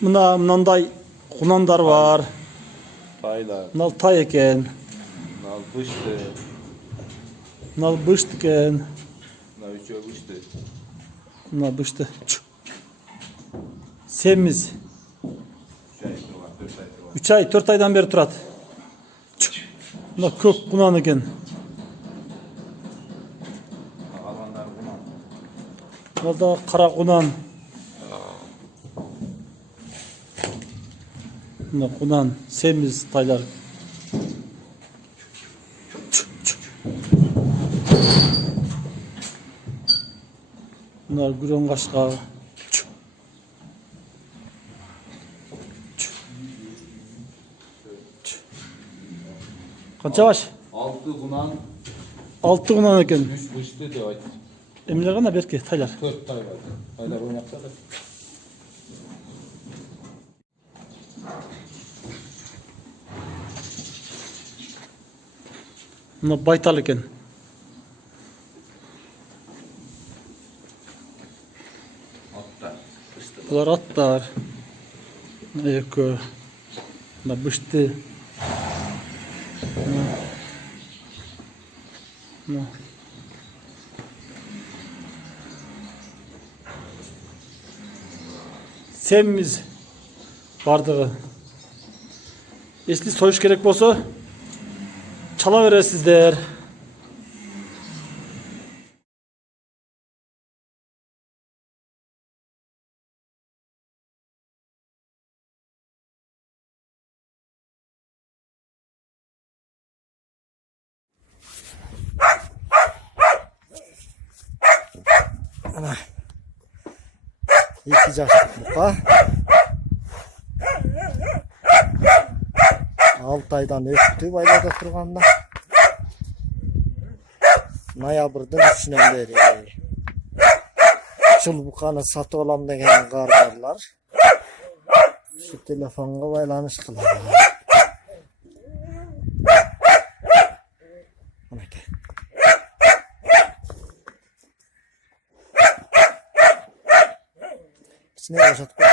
Mınday kunandar var. Taylar. Nal tay eken. Nal bıştı. Nal bışt eken. Nal üçe bıştı. Nal bıştı. Semiz. 3 ay 4 aydan beri turat. Nal kök kunan eken. Almanlar kunan. Nal da kara kunan. Nal kunan semiz taylar. Bunlar gürön kaşka. Kança baş? 6 kunan. 6 kunan eken. 3 bıştı diyor. Emine gana berke taylar. 4 tay var. Taylar oynaksa da. Bunlar baytal eken. Atlar. Bıştı. Bunlar atlar. Eko. Bunlar bıştı. Semiz bardağı. Esli soyuş gerek bolsa çala veresizler. Ana. İki yaşlık buka. 6 aydan öptü baylada turganda. Noyabr'dan 3'ünden beri. Şul bukаны satıp olam degen gardarlar. Şu telefonga baylanış kılar. Anake. İçine yaşat koy.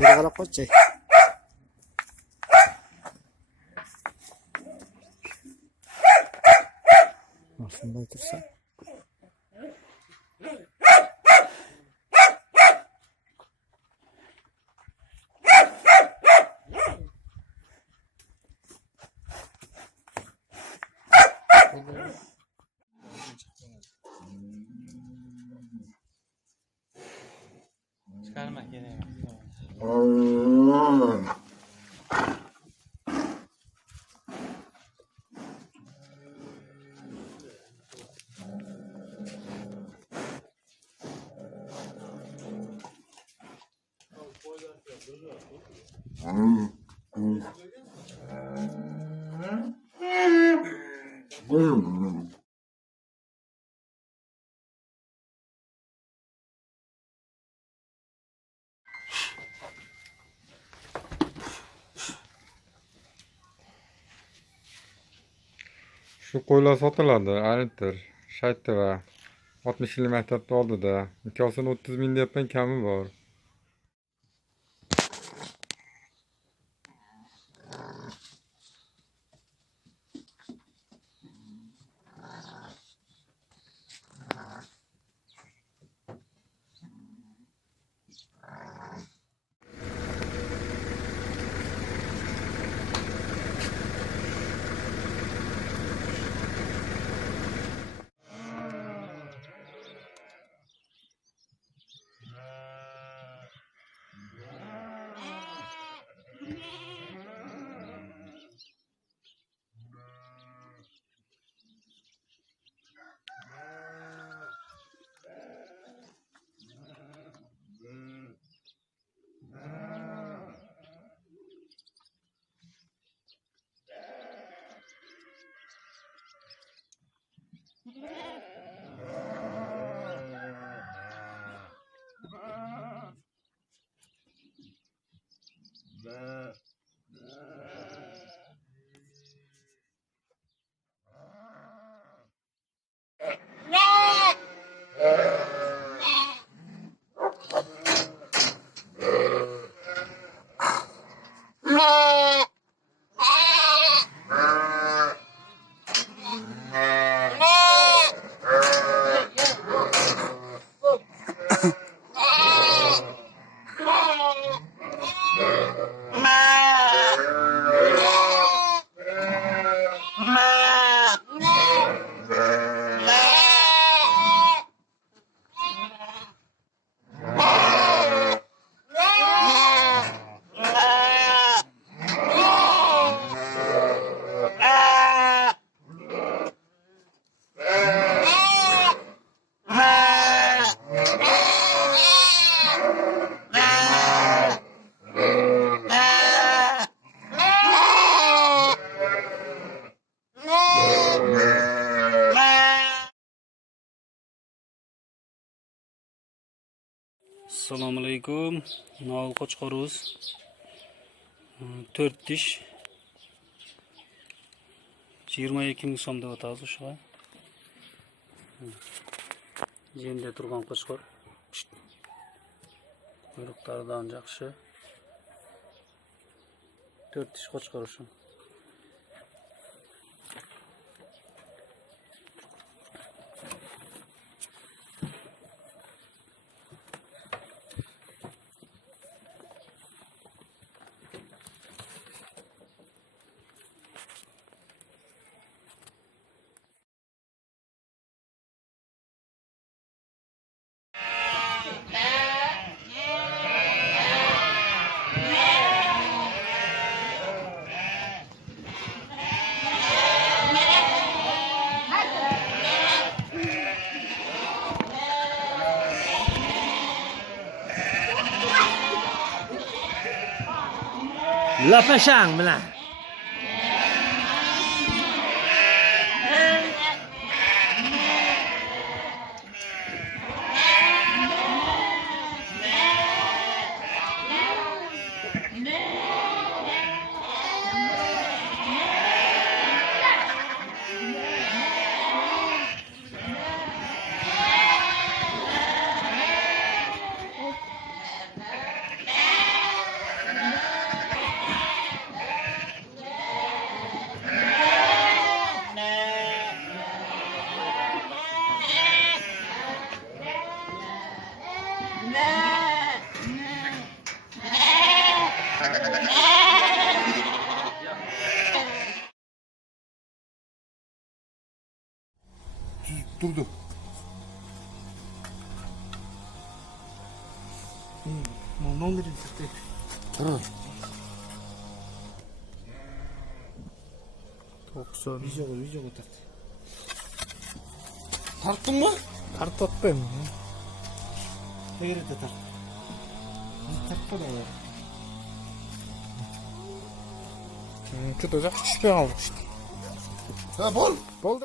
Bir karap koçay. Aslında otursa. Çıkarmak gerek yok. Şu qo'ylar sotiladi, ayniqtir. Shaytira. 60 yil maktabda oldida. Ikkosini 30 ming deyapman, kami bor. Assalomu alaykum. Nol qo'chqoruz. 4 dish. 22 ming so'm deb o'tamiz o'sha. Jenda turgan qo'chqor. Quyruqlaridan yaxshi. 4 dish qo'chqor shu. Lapashang bilan. Durdu. Bundan biri çıktı. Tamam. 90. Video tart. Tarttın mı? Tart atmayayım. Nerede tart? Tartma da var. Kötü olacak. Şüphe aldık işte. Ha bol. Oldu.